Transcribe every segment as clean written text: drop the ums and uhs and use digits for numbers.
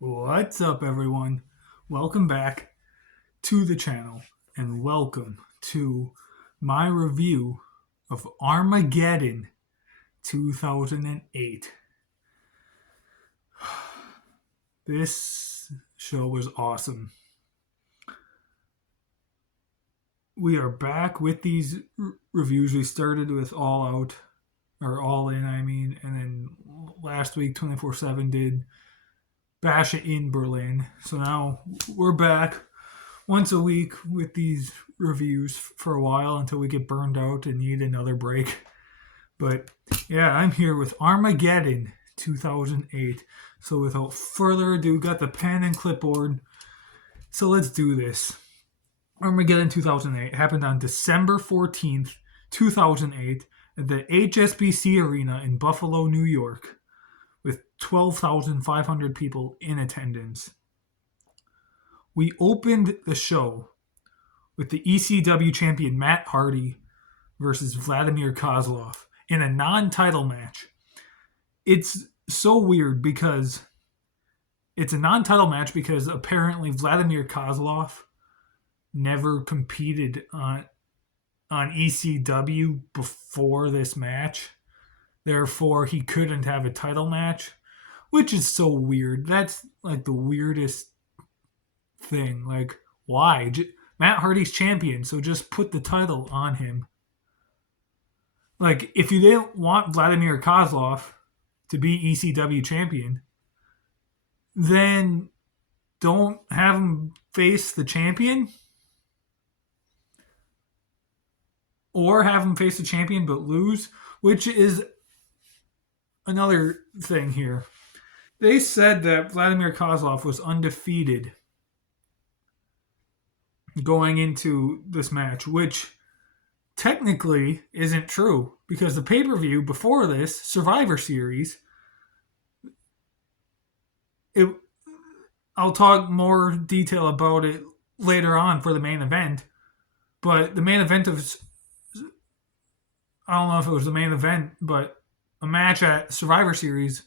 What's up, everyone? Welcome back to the channel and welcome to my review of Armageddon 2008. This show was awesome. We are back with these reviews. We started with All Out, or All In, and then last week 24/7 did Bash It in Berlin. So now we're back once a week with these reviews for a while until we get burned out and need another break. But yeah, I'm here with Armageddon 2008. So without further ado, got the pen and clipboard. So let's do this. Armageddon 2008 happened on December 14th, 2008 at the HSBC Arena in Buffalo, New York, with 12,500 people in attendance. We opened the show with the ECW champion Matt Hardy versus Vladimir Kozlov in a non-title match. It's so weird because it's a non-title match because apparently Vladimir Kozlov never competed on ECW before this match. Therefore, he couldn't have a title match, which is so weird. That's like the weirdest thing. Like, why? Matt Hardy's champion, so just put the title on him. Like, if you didn't want Vladimir Kozlov to be ECW champion, then don't have him face the champion. Or have him face the champion but lose, which is another thing here. They said that Vladimir Kozlov was undefeated going into this match, which technically isn't true because the pay-per-view before this, Survivor Series, I'll talk more detail about it later on for the main event, but the main event of, I don't know if it was the main event, but a match at Survivor Series,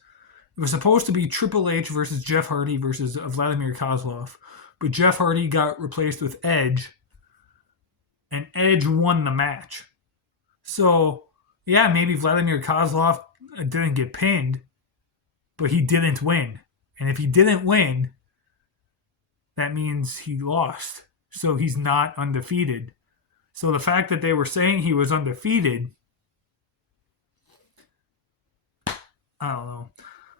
it was supposed to be Triple H versus Jeff Hardy versus Vladimir Kozlov, but Jeff Hardy got replaced with Edge, and Edge won the match. So, yeah, maybe Vladimir Kozlov didn't get pinned, but he didn't win. And if he didn't win, that means he lost. So he's not undefeated. So the fact that they were saying he was undefeated, I don't know.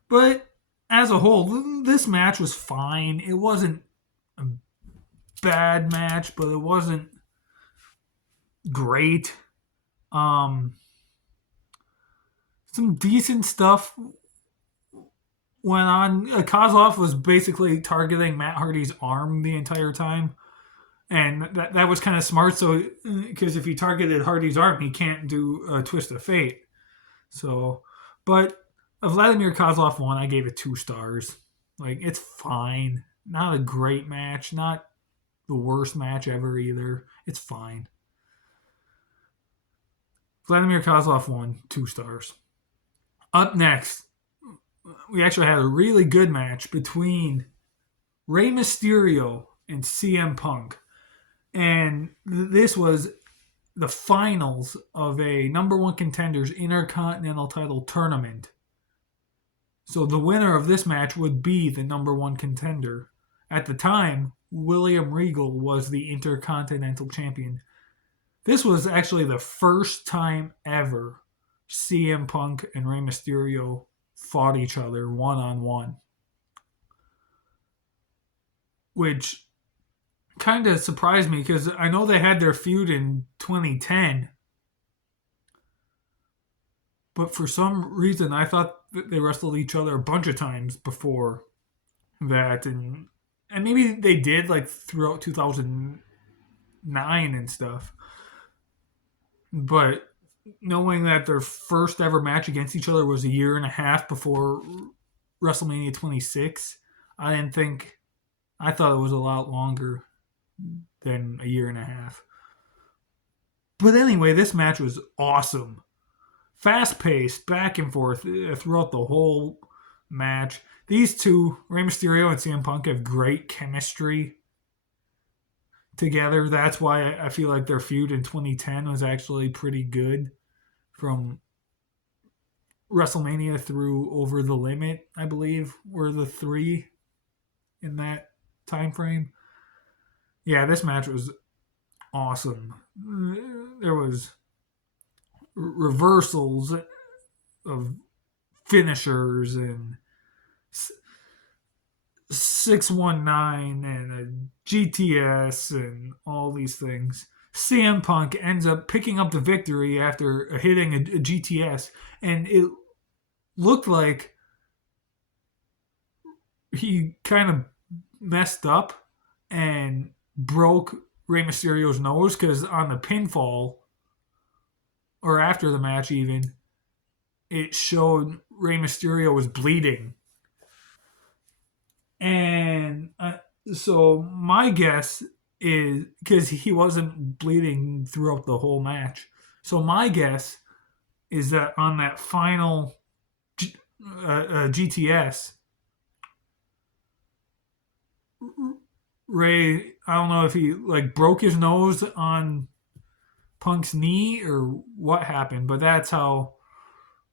But as a whole, this match was fine. It wasn't a bad match, but it wasn't great. Some decent stuff went on. Kozlov was basically targeting Matt Hardy's arm the entire time. And that was kind of smart. So, because if he targeted Hardy's arm, he can't do a twist of fate. So, but Vladimir Kozlov won. I gave it 2 stars. Like, it's fine. Not a great match. Not the worst match ever either. It's fine. Vladimir Kozlov won 2 stars. Up next, we actually had a really good match between Rey Mysterio and CM Punk. And this was the finals of a number 1 contenders Intercontinental title tournament. So the winner of this match would be the number 1 contender. At the time, William Regal was the Intercontinental champion. This was actually the first time ever CM Punk and Rey Mysterio fought each other one-on-one. Which kind of surprised me because I know they had their feud in 2010. But for some reason, I thought that they wrestled each other a bunch of times before that. And maybe they did like throughout 2009 and stuff. But knowing that their first ever match against each other was a year and a half before WrestleMania 26, I thought it was a lot longer than a year and a half. But anyway, this match was awesome. Fast paced, back and forth throughout the whole match. These two, Rey Mysterio and CM Punk, have great chemistry together. That's why I feel like their feud in 2010 was actually pretty good from WrestleMania through Over the Limit, I believe, were the three in that time frame. Yeah, this match was awesome. There was reversals of finishers and 619 and a GTS and all these things. CM Punk ends up picking up the victory after hitting a GTS, and it looked like he kind of messed up and broke Rey Mysterio's nose because on the pinfall, or after the match even, it showed Rey Mysterio was bleeding. And so my guess is, because he wasn't bleeding throughout the whole match, so my guess is that on that final GTS, Ray, I don't know if he like broke his nose on Punk's knee or what happened, but that's how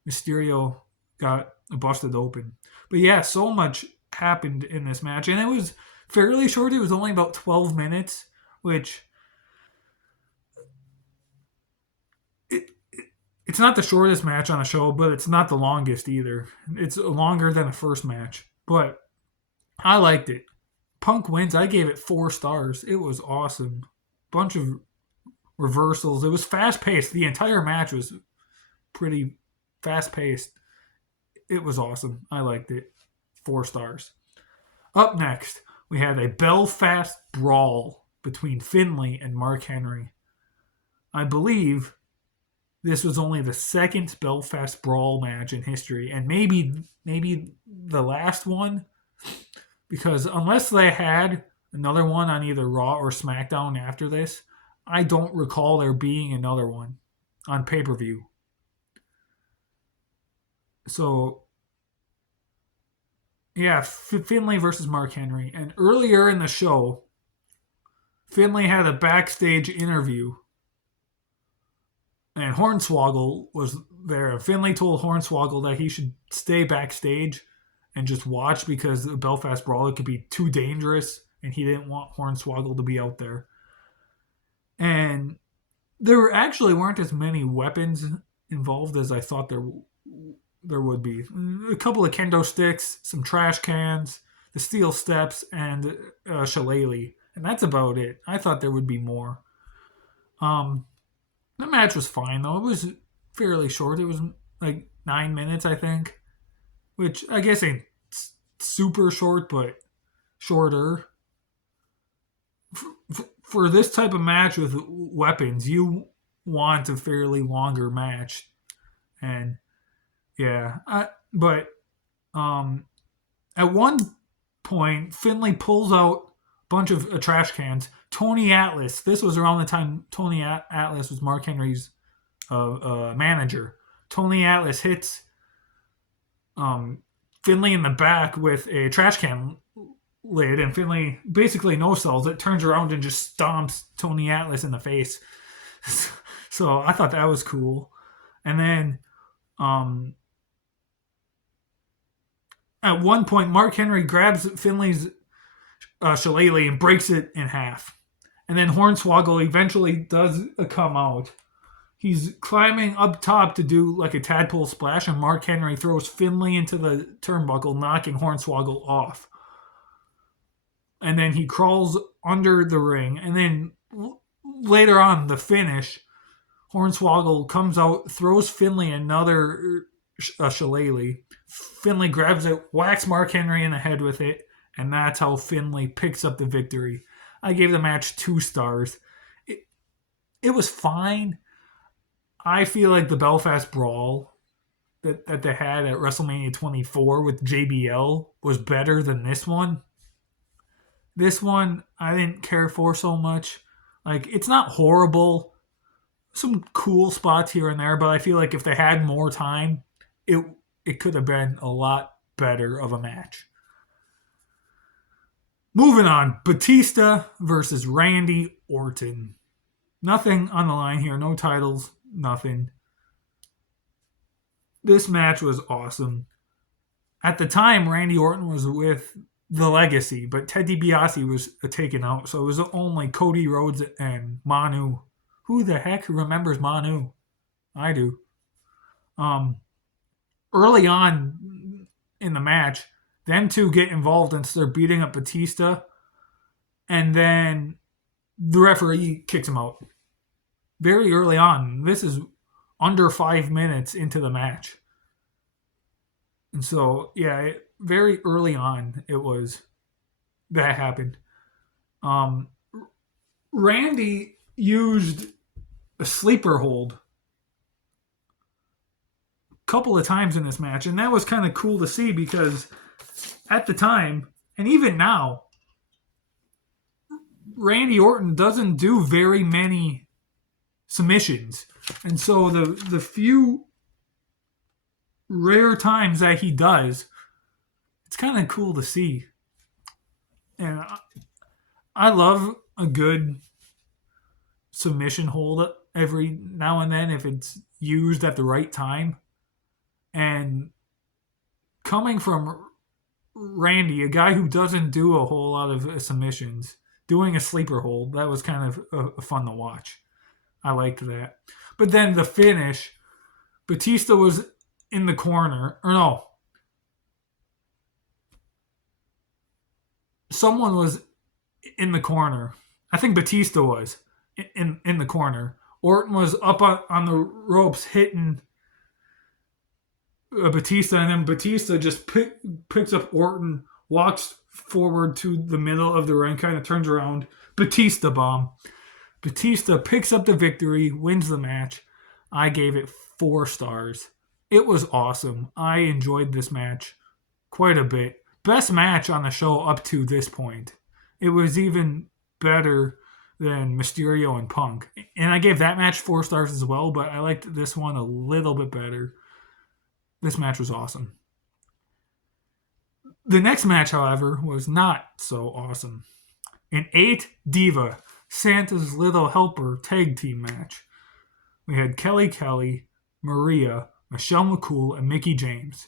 Mysterio got busted open. But yeah, so much happened in this match, and it was fairly short. It was only about 12 minutes, which it's not the shortest match on a show, but it's not the longest either. It's longer than the first match, but I liked it. Punk wins. I gave it 4 stars. It was awesome. Bunch of reversals. It was fast paced. The entire match was pretty fast paced. It was awesome. I liked it. 4 stars. Up next, we had a Belfast brawl between Finlay and Mark Henry. I believe this was only the second Belfast brawl match in history, and maybe the last one, because unless they had another one on either Raw or SmackDown after this, I don't recall there being another one on pay-per-view. So, yeah, Finlay versus Mark Henry. And earlier in the show, Finlay had a backstage interview, and Hornswoggle was there. Finlay told Hornswoggle that he should stay backstage and just watch because the Belfast Brawl could be too dangerous, and he didn't want Hornswoggle to be out there. And there actually weren't as many weapons involved as I thought there would be. A couple of kendo sticks, some trash cans, the steel steps, and a shillelagh. And that's about it. I thought there would be more. The match was fine, though. It was fairly short. It was like 9 minutes, I think. Which I guess ain't super short, but shorter. For this type of match with weapons, you want a fairly longer match. And yeah, but at one point, Finlay pulls out a bunch of trash cans. Tony Atlas, this was around the time Tony Atlas was Mark Henry's manager. Tony Atlas hits Finlay in the back with a trash can lid, and Finlay basically no-sells it, turns around and just stomps Tony Atlas in the face. So I thought that was cool. And then at one point, Mark Henry grabs Finlay's shillelagh and breaks it in half. And then Hornswoggle eventually does come out. He's climbing up top to do like a tadpole splash, and Mark Henry throws Finlay into the turnbuckle, knocking Hornswoggle off. And then he crawls under the ring. And then later on, the finish, Hornswoggle comes out, throws Finlay another shillelagh. Finlay grabs it, whacks Mark Henry in the head with it, and that's how Finlay picks up the victory. I gave the match 2 stars. It was fine. I feel like the Belfast Brawl that they had at WrestleMania 24 with JBL was better than this one. This one I didn't care for so much. Like, it's not horrible. Some cool spots here and there, but I feel like if they had more time, it could have been a lot better of a match. Moving on, Batista versus Randy Orton. Nothing on the line here, no titles, nothing. This match was awesome. At the time, Randy Orton was with The Legacy, but Ted DiBiase was taken out, so it was only Cody Rhodes and Manu. Who the heck remembers Manu? I do. Early on in the match, them two get involved and start beating up Batista, and then the referee kicks him out. Very early on. This is under 5 minutes into the match. And so, yeah, very early on that happened. Randy used a sleeper hold a couple of times in this match, and that was kind of cool to see because at the time, and even now, Randy Orton doesn't do very many submissions. And so the few rare times that he does, it's kind of cool to see. And I love a good submission hold every now and then if it's used at the right time. And coming from Randy, a guy who doesn't do a whole lot of submissions, doing a sleeper hold, that was kind of fun to watch. I liked that. But then the finish, Batista was in the corner. Or no. Someone was in the corner. I think Batista was in the corner. Orton was up on the ropes hitting Batista, and then Batista just picks up Orton, walks forward to the middle of the ring, kind of turns around. Batista bomb. Batista picks up the victory, wins the match. I gave it 4 stars. It was awesome. I enjoyed this match quite a bit. Best match on the show up to this point. It was even better than Mysterio and Punk. And I gave that match 4 stars as well, but I liked this one a little bit better. This match was awesome. The next match, however, was not so awesome. An 8 Diva Santa's Little Helper tag team match. We had Kelly, Maria, Michelle McCool, and Mickie James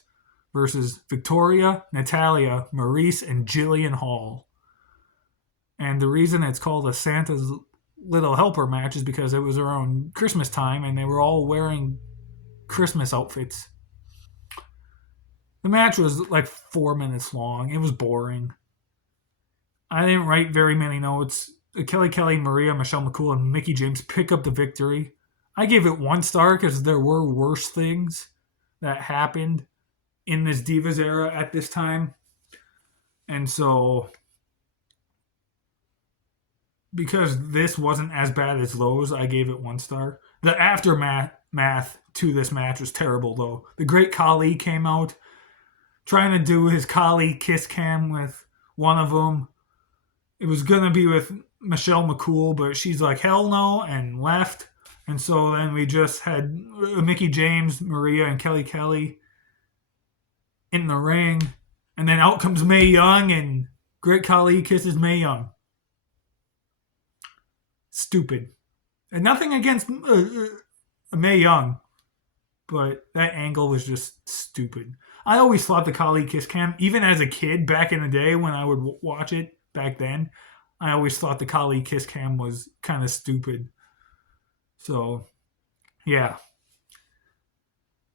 versus Victoria, Natalia, Maurice, and Jillian Hall. And the reason it's called a Santa's Little Helper match is because it was around Christmas time and they were all wearing Christmas outfits. The match was like 4 minutes long. It was boring. I didn't write very many notes. Kelly, Maria, Michelle McCool, and Mickie James pick up the victory. I gave it 1 star because there were worse things that happened in this Divas era at this time. And so, because this wasn't as bad as those, I gave it 1 star. The aftermath to this match was terrible, though. The Great Khali came out trying to do his Khali kiss cam with one of them. It was going to be with Michelle McCool, but she's like, hell no, and left. And so then we just had Mickie James, Maria, and Kelly in the ring. And then out comes Mae Young, and Great Khali kisses Mae Young. Stupid. And nothing against Mae Young, but that angle was just stupid. I always thought the Khali kiss cam, even as a kid back in the day when I would watch it back then, I always thought the Khali kiss cam was kind of stupid. So, yeah.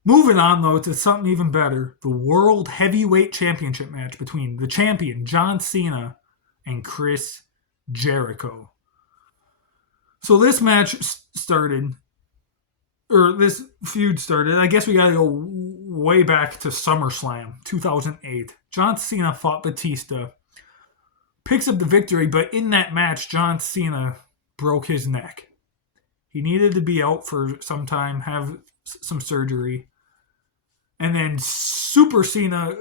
Moving on, though, to something even better. The World Heavyweight Championship match between the champion, John Cena, and Chris Jericho. So this match started, or this feud started, I guess we gotta go way back to SummerSlam 2008. John Cena fought Batista, picks up the victory, but in that match, John Cena broke his neck. He needed to be out for some time, have some surgery. And then Super Cena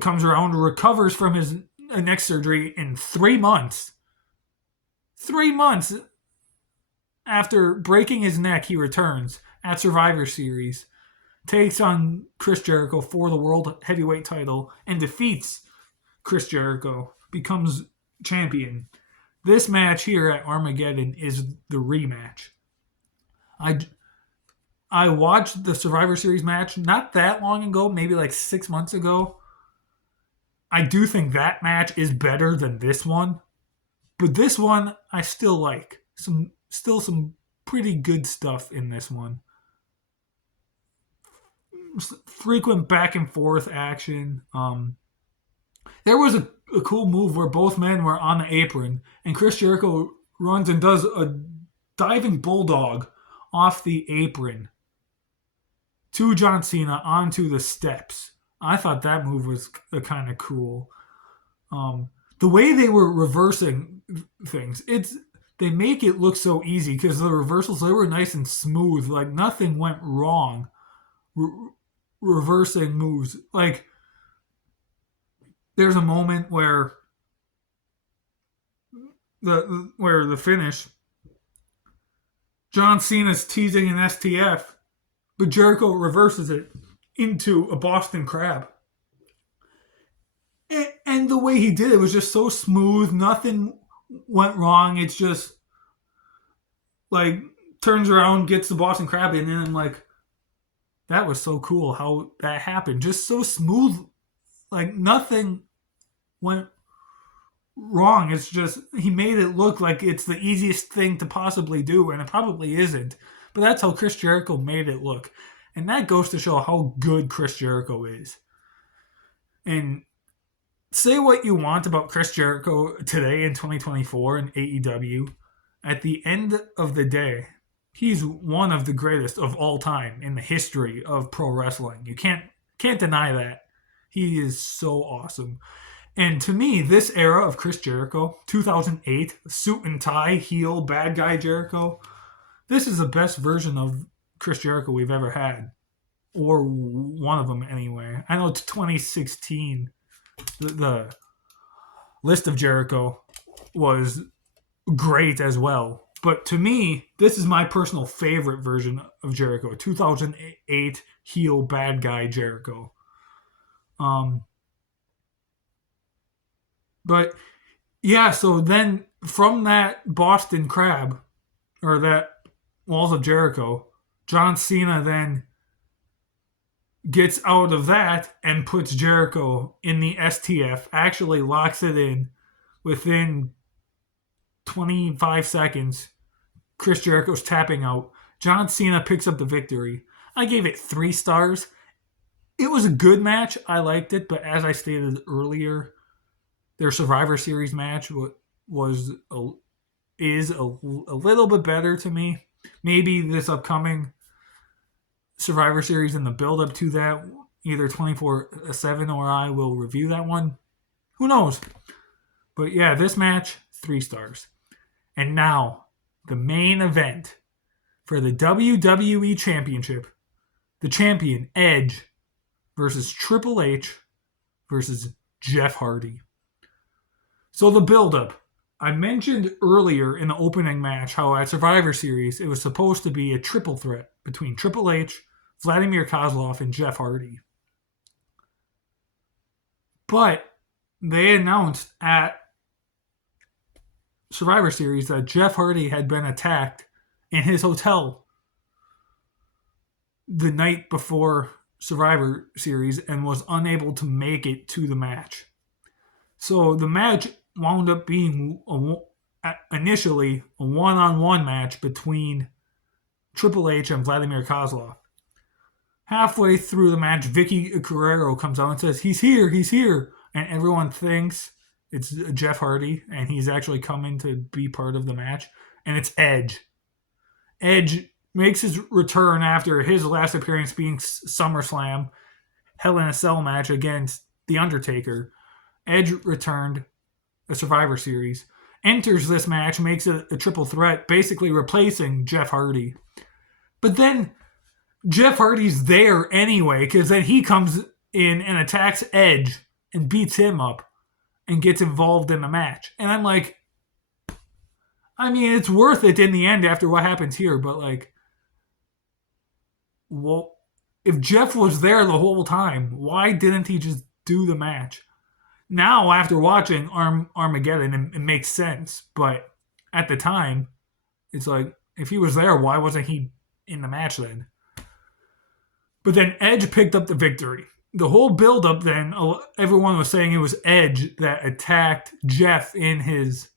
comes around, recovers from his neck surgery in 3 months. 3 months after breaking his neck, he returns at Survivor Series takes on Chris Jericho for the World Heavyweight title and defeats Chris Jericho, becomes champion. This match here at Armageddon is the rematch. I I watched the Survivor Series match not that long ago, maybe like 6 months ago. I do think that match is better than this one, but this one I still like. Some pretty good stuff in this one. Frequent back and forth action. There was a cool move where both men were on the apron, and Chris Jericho runs and does a diving bulldog off the apron to John Cena onto the steps. I thought that move was kind of cool. The way they were reversing things, they make it look so easy because the reversals, they were nice and smooth, like nothing went wrong. Reversing moves, like there's a moment where the finish, John Cena's teasing an STF, but Jericho reverses it into a Boston Crab. And the way he did it was just so smooth. Nothing went wrong. It's just like turns around, gets the Boston Crab in, and I'm like, that was so cool how that happened. Just so smooth. Like nothing went wrong. It's just he made it look like it's the easiest thing to possibly do, and it probably isn't. But that's how Chris Jericho made it look. And that goes to show how good Chris Jericho is. And say what you want about Chris Jericho today in 2024 in AEW. At the end of the day, he's one of the greatest of all time in the history of pro wrestling. You can't deny that. He is so awesome. And to me, this era of Chris Jericho, 2008, suit and tie, heel, bad guy Jericho, this is the best version of Chris Jericho we've ever had. Or one of them anyway. I know it's 2016. The list of Jericho was great as well. But to me, this is my personal favorite version of Jericho. 2008 heel bad guy Jericho. But yeah, so then from that Boston Crab, or that Walls of Jericho, John Cena then gets out of that and puts Jericho in the STF, actually locks it in within 25 seconds. Chris Jericho's tapping out. John Cena picks up the victory. I gave it 3 stars. It was a good match. I liked it, but as I stated earlier, their Survivor Series match is a little bit better to me. Maybe this upcoming Survivor Series and the build-up to that, either 24/7 or I will review that one. Who knows? But yeah, this match, 3 stars. And now, the main event for the WWE Championship. The champion, Edge, versus Triple H versus Jeff Hardy. So the build-up. I mentioned earlier in the opening match how at Survivor Series it was supposed to be a triple threat between Triple H, Vladimir Kozlov, and Jeff Hardy. But they announced at Survivor Series that Jeff Hardy had been attacked in his hotel the night before Survivor Series and was unable to make it to the match. So the match wound up being initially a one-on-one match between Triple H and Vladimir Kozlov. Halfway through the match, Vicky Guerrero comes out and says, he's here. And everyone thinks it's Jeff Hardy, and he's actually coming to be part of the match. And it's Edge. Edge makes his return after his last appearance being SummerSlam, Hell in a Cell match against The Undertaker. Edge returned a Survivor Series, enters this match, makes it a triple threat, basically replacing Jeff Hardy. But then Jeff Hardy's there anyway, because then he comes in and attacks Edge and beats him up and gets involved in the match. And I'm like, I mean, it's worth it in the end after what happens here, but like, well, If Jeff was there the whole time, why didn't he just do the match? Now, after watching Armageddon, it makes sense. But at the time, it's like, if he was there, why wasn't he in the match then? But then Edge picked up the victory. The whole build-up then, everyone was saying it was Edge that attacked Jeff in his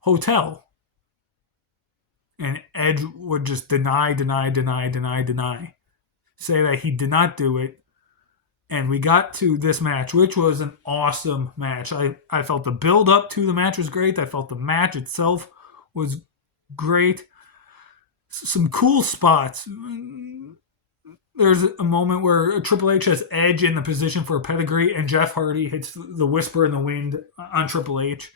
hotel. And Edge would just deny. Say that he did not do it. And we got to this match, which was an awesome match. I felt the build-up to the match was great. I felt the match itself was great. Some cool spots. There's a moment where Triple H has Edge in the position for a pedigree, and Jeff Hardy hits the Whisper in the Wind on Triple H.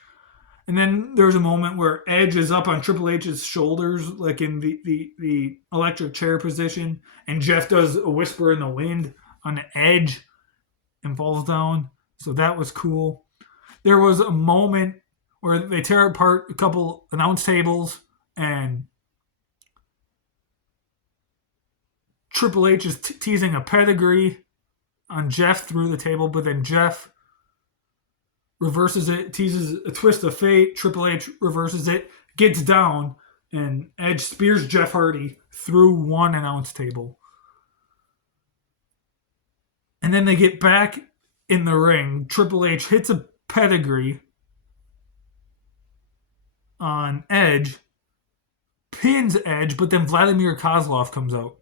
And then there's a moment where Edge is up on Triple H's shoulders, like in the electric chair position, and Jeff does a Whisper in the Wind on the Edge and falls down. So that was cool. There was a moment where they tear apart a couple announce tables, and Triple H is teasing a pedigree on Jeff through the table, but then Jeff reverses it, teases a twist of fate. Triple H reverses it, gets down, and Edge spears Jeff Hardy through one announce table. And then they get back in the ring. Triple H hits a pedigree on Edge, pins Edge, but then Vladimir Kozlov comes out.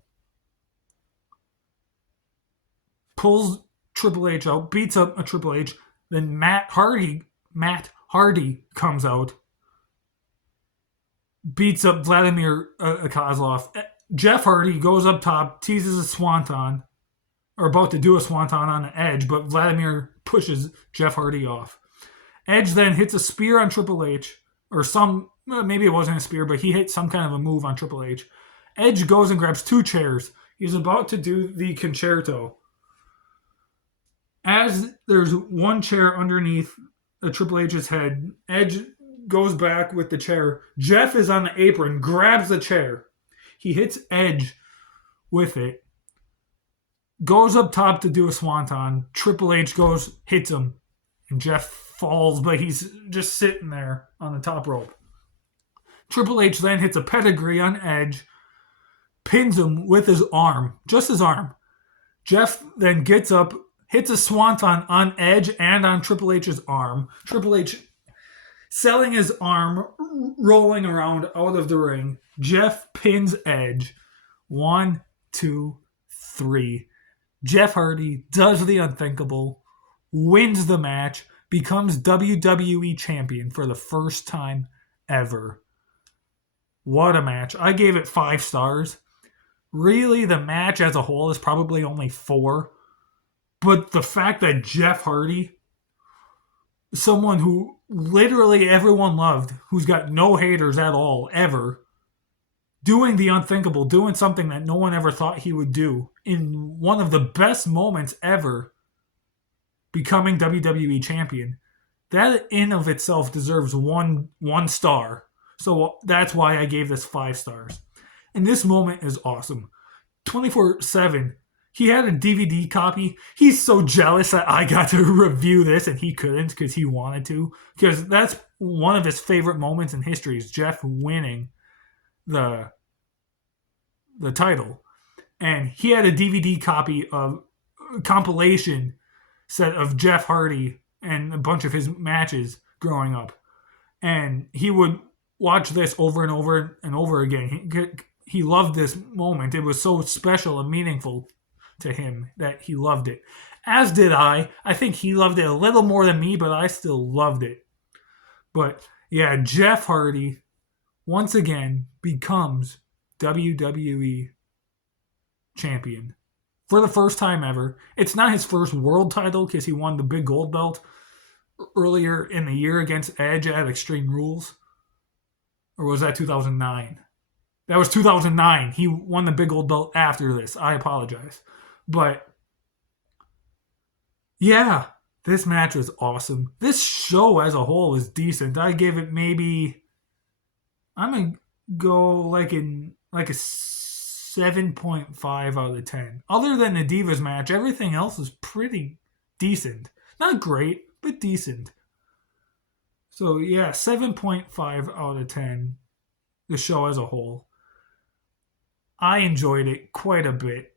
Pulls Triple H out, beats up a Triple H. Then Matt Hardy comes out, beats up Vladimir Kozlov. Jeff Hardy goes up top, teases a swanton, or about to do a swanton on the Edge, but Vladimir pushes Jeff Hardy off. Edge then hits a spear on Triple H, or maybe it wasn't a spear, but he hit some kind of a move on Triple H. Edge goes and grabs two chairs. He's about to do the concerto. As there's one chair underneath Triple H's head, Edge goes back with the chair. Jeff is on the apron, grabs the chair. He hits Edge with it. Goes up top to do a swanton. Triple H hits him. And Jeff falls, but he's just sitting there on the top rope. Triple H then hits a pedigree on Edge. Pins him with his arm. Just his arm. Jeff then gets up, hits a swanton on Edge and on Triple H's arm. Triple H selling his arm, rolling around out of the ring. Jeff pins Edge. 1, 2, 3. Jeff Hardy does the unthinkable, wins the match, becomes WWE champion for the first time ever. What a match. I gave it 5 stars. Really, the match as a whole is probably only 4. But the fact that Jeff Hardy, someone who literally everyone loved, who's got no haters at all, ever, doing the unthinkable, doing something that no one ever thought he would do, in one of the best moments ever, becoming WWE champion, that in of itself deserves one star. So that's why I gave this 5 stars. And this moment is awesome. 24/7. He had a DVD copy. He's so jealous that I got to review this and he couldn't because he wanted to. Because that's one of his favorite moments in history is Jeff winning the title. And he had a DVD copy of a compilation set of Jeff Hardy and a bunch of his matches growing up. And he would watch this over and over and over again. He loved this moment. It was so special and meaningful to him that he loved it. As did I. I think he loved it a little more than me, but I still loved it. But yeah, Jeff Hardy once again becomes WWE champion for the first time ever. It's not his first world title because he won the big gold belt earlier in the year against Edge at Extreme Rules. Or was that 2009? That was 2009. He won the big gold belt after this. I apologize. But yeah, this match was awesome. This show as a whole is decent. I give it maybe, I'm going to go like a 7.5 out of 10. Other than the Divas match, everything else is pretty decent. Not great, but decent. So, yeah, 7.5 out of 10. The show as a whole. I enjoyed it quite a bit.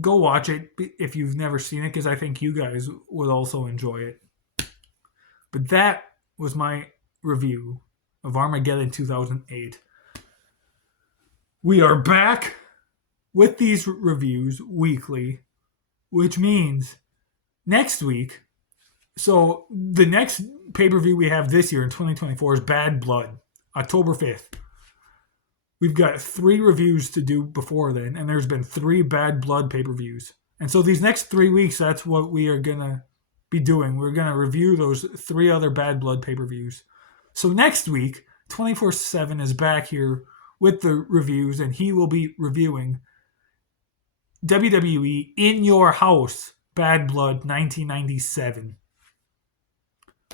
Go watch it if you've never seen it, because I think you guys would also enjoy it. But that was my review of Armageddon 2008. We are back with these reviews weekly, which means next week, so the next pay-per-view we have this year in 2024 is Bad Blood, October 5th. We've got 3 reviews to do before then, and there's been 3 Bad Blood pay-per-views. And so these next 3 weeks, that's what we are going to be doing. We're going to review those 3 other Bad Blood pay-per-views. So next week, 24/7 is back here with the reviews, and he will be reviewing WWE In Your House Bad Blood 1997,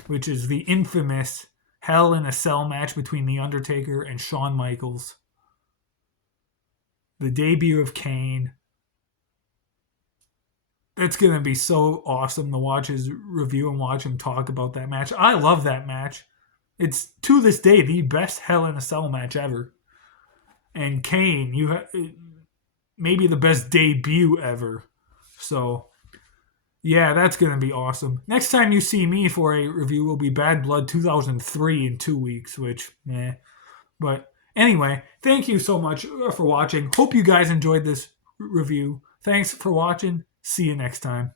which is the infamous Hell in a Cell match between The Undertaker and Shawn Michaels. The debut of Kane. It's going to be so awesome to watch his review and watch him talk about that match. I love that match. It's, to this day, the best Hell in a Cell match ever. And Kane, maybe the best debut ever. So, yeah, that's going to be awesome. Next time you see me for a review will be Bad Blood 2003 in 2 weeks, which, But anyway, thank you so much for watching. Hope you guys enjoyed this review. Thanks for watching. See you next time.